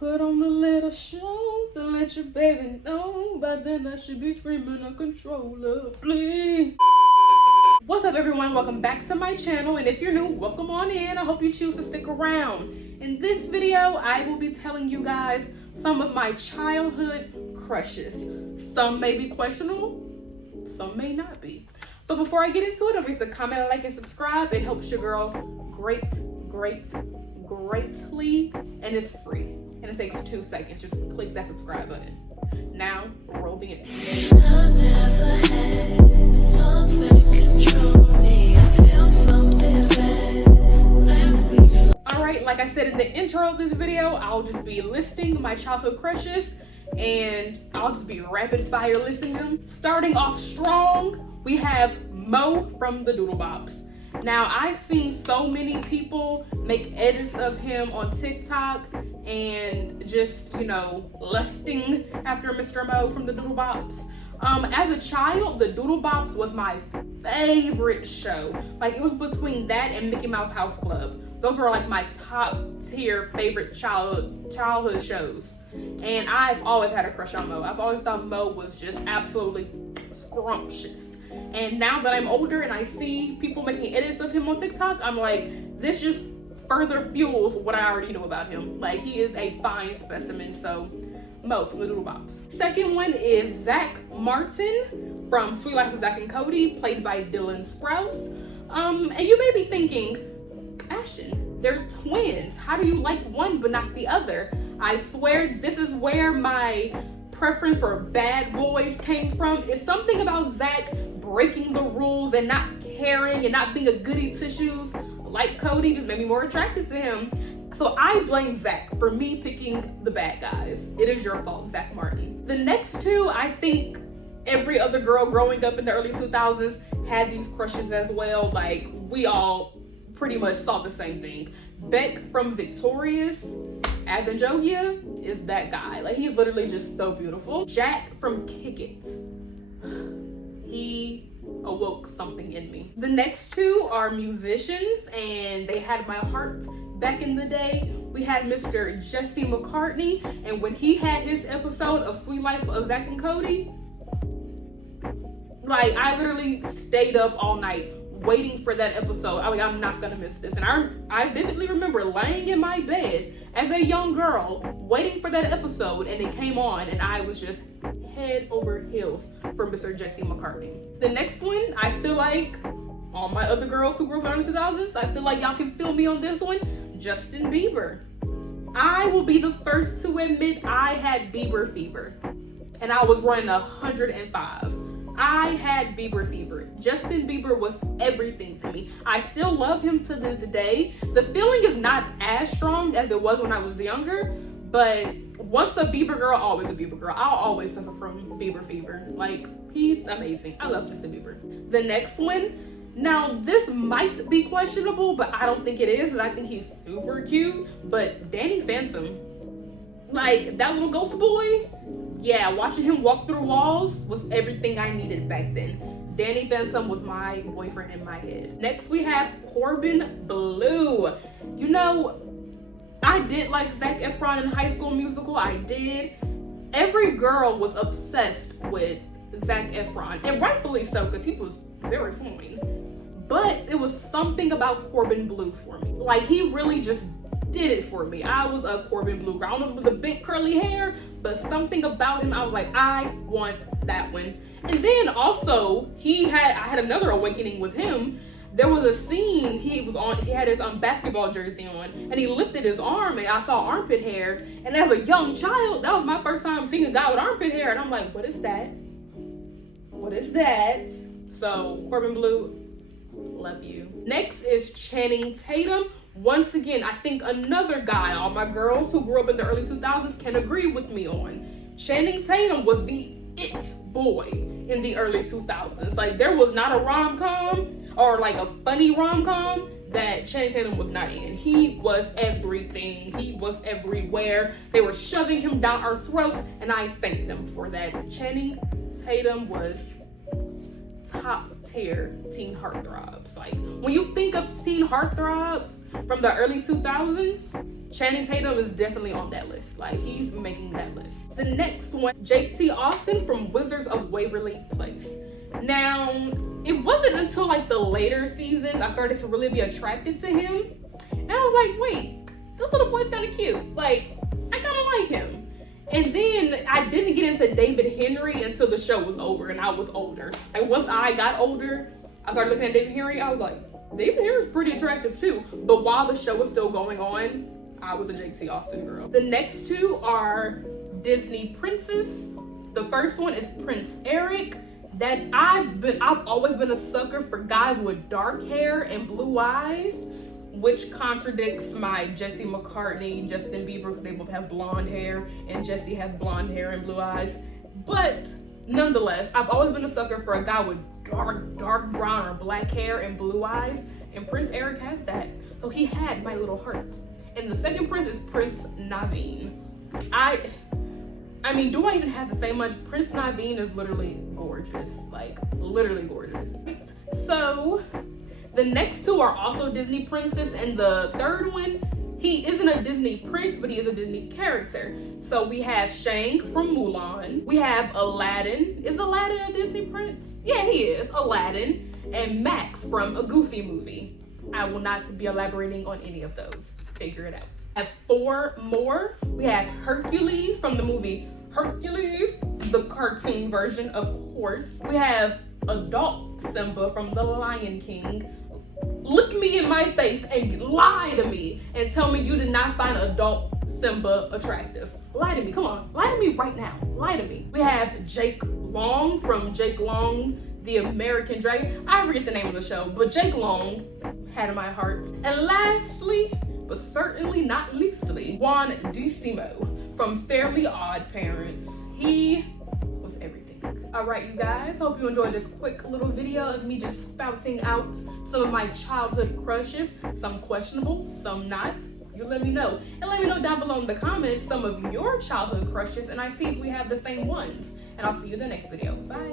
Put on a little show to let your baby know. By then I should be screaming uncontrollably. What's up, everyone? Welcome back to my channel, and if you're new, welcome on in. I hope you choose to stick around. In this video, I will be telling you guys some of my childhood crushes. Some may be questionable, some may not be. But before I get into it, don't forget to comment, like, and subscribe. It helps your girl greatly, and it's free. And it takes 2 seconds. Just click that subscribe button. Now, roll the intro. I never had something control me. I feel something bad. Alright, like I said in the intro of this video, I'll just be listing my childhood crushes, and I'll just be rapid fire listing them. Starting off strong, we have Mo from the Doodle Bops. Now, I've seen so many people make edits of him on TikTok and just, lusting after Mr. Mo from the Doodle Bops. As a child, the Doodle Bops was my favorite show. Like, it was between that and Mickey Mouse House Club. Those were like my top tier favorite childhood shows. And I've always had a crush on Mo. I've always thought Mo was just absolutely scrumptious. And now that I'm older and I see people making edits of him on TikTok, I'm like, this just further fuels what I already know about him. Like, he is a fine specimen. So, Mo from the Doodle Bops. Second one is Zach Martin from Sweet Life of Zach and Cody, played by Dylan Sprouse. And you may be thinking, Ashton, they're twins. How do you like one but not the other? I swear this is where my preference for bad boys came from. It's something about Zach breaking the rules and not caring and not being a goody two-shoes like Cody just made me more attracted to him. So I blame Zach for me picking the bad guys. It is your fault, Zach Martin. The next two, I think every other girl growing up in the early 2000s had these crushes as well. Like, we all pretty much saw the same thing. Beck from Victorious, Avanjogia is that guy. Like, he's literally just so beautiful. Jack from Kick It. He awoke something in me. The next two are musicians, and they had my heart back in the day. We had Mr. Jesse McCartney, and when he had his episode of Sweet Life of Zach and Cody, like, I literally stayed up all night waiting for that episode. I'm not gonna miss this. And I vividly remember laying in my bed as a young girl waiting for that episode, and it came on, and I was just head over heels for Mr. Jesse McCartney. The next one, I feel like all my other girls who grew up in the 2000s, I feel like y'all can feel me on this one. Justin Bieber. I will be the first to admit I had Bieber fever, and I was running 105. I had Bieber fever. Justin Bieber was everything to me. I still love him to this day. The feeling is not as strong as it was when I was younger, but once a Bieber girl, always a Bieber girl. I'll always suffer from Bieber fever. Like, he's amazing. I love Justin Bieber. The next one, now this might be questionable, but I don't think it is, and I think he's super cute, but Danny Phantom. Like, that little ghost boy, yeah, watching him walk through walls was everything I needed back then. Danny Phantom was my boyfriend in my head. Next, we have Corbin Bleu. I did like Zac Efron in High School Musical. I did. Every girl was obsessed with Zac Efron, and rightfully so, because he was very fine. But it was something about Corbin Bleu for me. Like, he really just did it for me. I was a Corbin Bleu girl. I don't know if it was a big curly hair, but something about him, I was like, I want that one. And then also, I had another awakening with him. There was a scene he had his basketball jersey on, and he lifted his arm, and I saw armpit hair. And as a young child, that was my first time seeing a guy with armpit hair, and I'm like, what is that? What is that? So, Corbin Bleu, love you. Next is Channing Tatum. Once again, I think another guy all my girls who grew up in the early 2000s can agree with me on. Channing Tatum was the it boy in the early 2000s. Like, there was not a rom-com or like a funny rom-com that Channing Tatum was not in. He was everything. He was everywhere. They were shoving him down our throats, and I thank them for that. Channing Tatum was top tier teen heartthrobs. Like, when you think of teen heartthrobs from the early 2000s, Channing Tatum is definitely on that list. Like, he's making that list. The next one, JT Austin from Wizards of Waverly Place. Now, it wasn't until like the later seasons I started to really be attracted to him. And I was like, wait, this little boy's kind of cute. Like, I kind of like him. And then I didn't get into David Henry until the show was over and I was older. Like, once I got older, I started looking at David Henry. I was like, David Henry's pretty attractive too. But while the show was still going on, I was a JT Austin girl. The next two are Disney princes. The first one is Prince Eric. That I've always been a sucker for guys with dark hair and blue eyes, which contradicts my Jesse McCartney, Justin Bieber, because they both have blonde hair, and Jesse has blonde hair and blue eyes. But nonetheless, I've always been a sucker for a guy with dark brown or black hair and blue eyes, and Prince Eric has that. So he had my little heart. And the second prince is Prince Naveen. I mean, do I even have to say much? Prince Naveen is literally gorgeous, like literally gorgeous. So the next two are also Disney princes, and the third one, he isn't a Disney prince, but he is a Disney character. So we have Shang from Mulan. We have Aladdin. Is Aladdin a Disney prince? Yeah, he is. Aladdin. And Max from a Goofy movie. I will not be elaborating on any of those. Figure it out. I have four more. We have Hercules from the movie Hercules, the cartoon version, of course. We have adult Simba from The Lion King. Look me in my face and lie to me and tell me you did not find adult Simba attractive. Lie to me, come on. Lie to me right now. Lie to me. We have Jake Long from Jake Long, the American Dragon. I forget the name of the show, but Jake Long had my heart. And lastly, but certainly not leastly, Juan Decimo from Fairly Odd Parents. He was everything. All right, you guys, hope you enjoyed this quick little video of me just spouting out some of my childhood crushes, some questionable, some not. You let me know. And let me know down below in the comments some of your childhood crushes, and I see if we have the same ones. And I'll see you in the next video. Bye.